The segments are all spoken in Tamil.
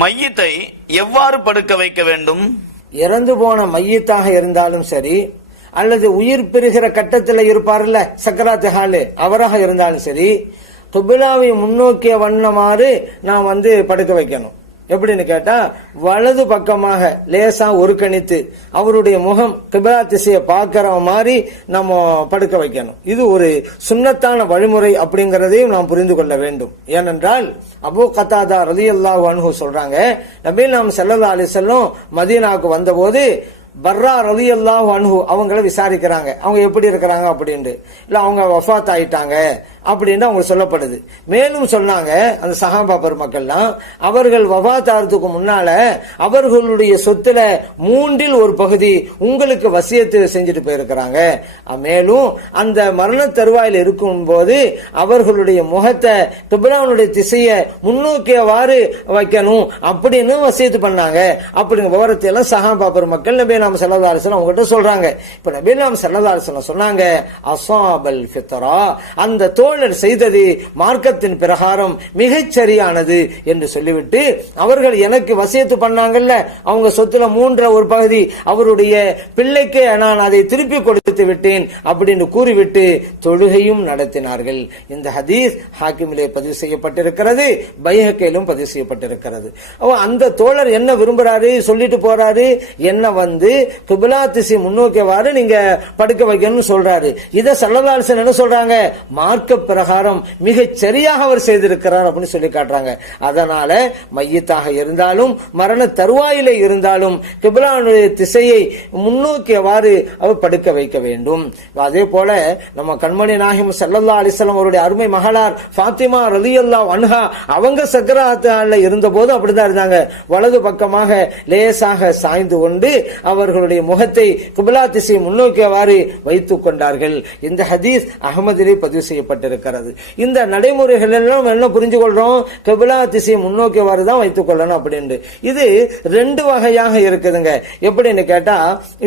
மையத்தை எவ்வாறு படுக்க வைக்க வேண்டும்? இறந்து போன மையத்தாக இருந்தாலும் சரி, அல்லது உயிர் பெறுகிற கட்டத்தில் இருப்பார்ல சக்கராத்து ஹாலு, அவராக இருந்தாலும் சரி, கிபிலாவை முன்னோக்கிய வண்ணமாறு நாம் படுக்க வைக்கணும். எப்படின்னு கேட்டா, வலது பக்கமாக லேசா ஒருக்கணித்து அவருடைய முகம் கிபிலா திசையை பார்க்கிற மாதிரி நம்ம படுக்க வைக்கணும். இது ஒரு சுன்னத்தான வழிமுறை அப்படிங்கறதையும் நாம் புரிந்து கொள்ள வேண்டும். ஏனென்றால் அபூ கத்தாதா ரலியல்லாஹு அன்ஹு சொல்றாங்க, நபி நாம் ஸல்லல்லாஹு அலைஹி வஸல்லம் மதீனாவுக்கு வந்தபோது பர்ரா ரலியல்லாஹு அன்ஹு அவங்கள விசாரிக்கிறாங்க, அவங்க எப்படி இருக்கிறாங்க அப்படின்ட்டு. இல்ல அவங்க வஃபாத் ஆயிட்டாங்க அப்படின்னு அவங்க சொல்லப்படுது. மேலும் சொன்னாங்க அந்த சஹாபா பெருமக்கள்லாம், அவர்கள் வஃபாத் ஆகிறதுக்கு முன்னால அவர்களுடைய சொத்துல 3 ஒரு பகுதி உங்களுக்கு வசியத்து செஞ்சுட்டு போயிருக்கிறாங்க. மேலும் அந்த மரண தருவாயில் இருக்கும் போது அவர்களுடைய முகத்தை கிபிலாவுடைய திசையை முன்னோக்கியவாறு வைக்கணும் அப்படின்னு வசியத்து பண்ணாங்க. அப்படிங்கிற விவரத்தை எல்லாம் சஹாபா பெருமக்கள் நபி நாம் ஸல்லல்லாஹு அலைஹி வஸல்லம் அவங்ககிட்ட சொல்றாங்க. இப்ப நபி நாம் ஸல்லல்லாஹு அலைஹி வஸல்லம் சொன்னாங்க, அஸாபல் ஃபித்ரா, அந்த தோழர் செய்தது மார்க்கத்தின் பிரகாரம் மிகச் சரியானது என்று சொல்லிவிட்டு, அவர்கள் எனக்கு வசியத்து பண்ணாங்கல்ல, அவங்க சொத்துல 3 ஒரு பகுதி அவருடைய பிள்ளைக்கு நான் அதை திருப்பி கொடுத்து விட்டேன் அப்படின்னு கூறிவிட்டு தொழுகையும் நடத்தினார்கள். இந்த ஹதீஸ் ஹாக்கிமிலே பதிவு செய்யப்பட்டிருக்கிறது, பைஹக்கியிலும் பதிவு செய்யப்பட்டிருக்கிறது. அந்த தோழர் என்ன விரும்புறாரு சொல்லிட்டு போறாரு, என்ன கிபிலா திசை முன்னோக்கியவாறு நீங்க படுக்க வைக்கணும்னு சொல்றாரு. இத ஸல்லல்லாஹு அலைஹி வஸல்லம் என்ன சொல்றாங்க, மார்க்க பிரகாரம் மிகச் சரியாக அவர் செய்திருக்கிறார் அப்படின்னு சொல்லி காட்டுறாங்க. அதனால மையத்தாக இருந்தாலும் மரண தருவாயிலே இருந்தாலும் கிபிலாவுடைய திசையை முன்னோக்கியவாறு அவர் படுக்க வைக்க வேண்டும். அதே போல நம்ம கண்மணி நாயகம் ஸல்லல்லாஹு அலைஹி வஸல்லம் அவருடைய அருமை மகளார் ஃபாத்திமா ரலியல்லாஹு அன்ஹா அவங்க சக்கராத்துல இருந்த போது அப்படிதான் இருந்தாங்க. வலது பக்கமாக லேசாக சாய்ந்து கொண்டு அவர்களுடைய முகத்தை கிபிலா திசை முன்னோக்கியவாறு வைத்துக் கொண்டார்கள். இந்த ஹதீஸ் அஹ்மதிலே பதிவு செய்யப்பட்டிருக்கிறது. இந்த நடைமுறைகள் எல்லாம் என்ன புரிஞ்சு கொள்றோம், கிபிலா திசை முன்னோக்கியவாறு தான் வைத்துக் கொள்ளணும் அப்படின்னு. இது 2 வகையாக இருக்குதுங்க. எப்படின்னு கேட்டா,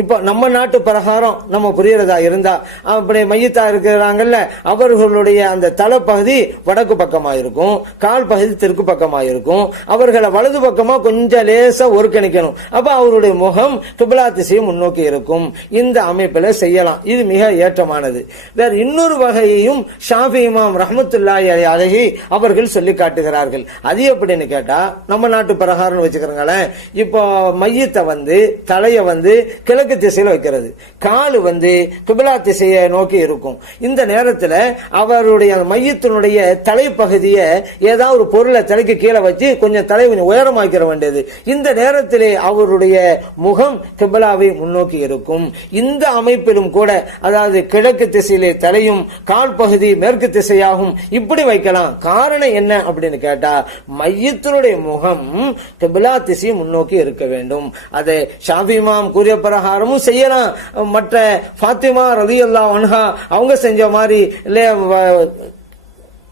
இப்ப நம்ம நாட்டு பிரகாரம் நம்ம புரியறதா இருந்தா, அப்படி மையத்தா இருக்கிறாங்கல்ல, அவர்களுடைய அந்த தலைப்பகுதி வடக்கு பக்கமா இருக்கும், கால் பகுதி தெற்கு பக்கமா இருக்கும். அவர்களை வலது பக்கமா கொஞ்சம் லேசா ஒருங்கிணைக்கணும். அப்ப அவருடைய முகம் கிபிலா திசையை முன்னோக்கி இருக்கும். இந்த அமைப்பில் செய்யலாம். இது மிக ஏற்றமானது. வேற இன்னொரு வகையையும் ஷாஃபி இமாம் ரஹ்மத்துல்லாஹி அலைஹி அவர்கள் சொல்லி காட்டுகிறார்கள். அது எப்படின்னு கேட்டா, நம்ம நாட்டு பிரகாரம் வச்சுக்கிறீங்களேன், இப்போ மையத்தை தலைய கிழக்கு திசையில வைக்கிறது, காலு கிபிலா திசையை நோக்கி இருக்கும். இந்த நேரத்தில் அவருடைய மையத்தினுடைய தலைப்பகுதியை ஏதாவது ஒரு பொருளை தலைக்கு கீழே வச்சு கொஞ்சம் தலை கொஞ்சம் உயரமாக்கிற வேண்டியது. இந்த நேரத்திலே அவருடைய முகம் கிபிலாவை முன்னோக்கி இருக்கும். இந்த அமைப்பிலும் கூட, அதாவது கிழக்கு திசையிலே தலையும் கால் பகுதி மேற்கு திசையாகும், இப்படி வைக்கலாம். காரணம் என்ன அப்படின்னு கேட்டா, மையத்தினுடைய முகம் கிபிலா திசையை முன்னோக்கி இருக்க வேண்டும். அதை ஷாஃபி இமாம் கூறிய பிரகாரமும் செய்யலாம். மற்ற ஃபாத்திமா ரலியல்லாஹு அன்ஹா அவங்க செஞ்ச மாதிரி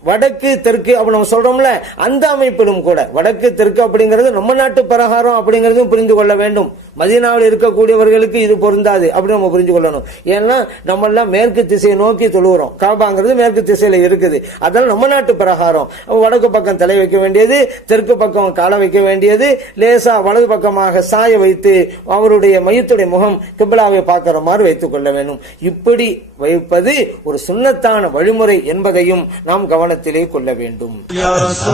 வடக்கு தெற்கு அப்படி நம்ம சொல்றோம்ல, அந்த அமைப்பிலும் கூட வடக்கு தெற்கு அப்படிங்கிறது நம்ம நாட்டு பிரகாரம் அப்படிங்கறதும் புரிந்து கொள்ள வேண்டும். மதீனாவில் இருக்கக்கூடியவர்களுக்கு இது பொருந்தாது அப்படி நம்ம புரிஞ்சு கொள்ளணும். ஏன்னா நம்ம எல்லாம் மேற்கு திசையை நோக்கி தொழுகிறோம், காபாங்கிறது மேற்கு திசையில இருக்குது. அதனால நம்ம நாட்டு பிரகாரம் வடக்கு பக்கம் தலை வைக்க வேண்டியது, தெற்கு பக்கம் காலை வைக்க வேண்டியது, லேசா வலது பக்கமாக சாய வைத்து அவருடைய மையத்துடைய முகம் கிபிலாவை பார்க்கிற மாதிரி வைத்துக் கொள்ள வேண்டும். இப்படி வைப்பது ஒரு சுன்னத்தான வழிமுறை என்பதையும் நாம் கவனத்திலே கொள்ள வேண்டும்.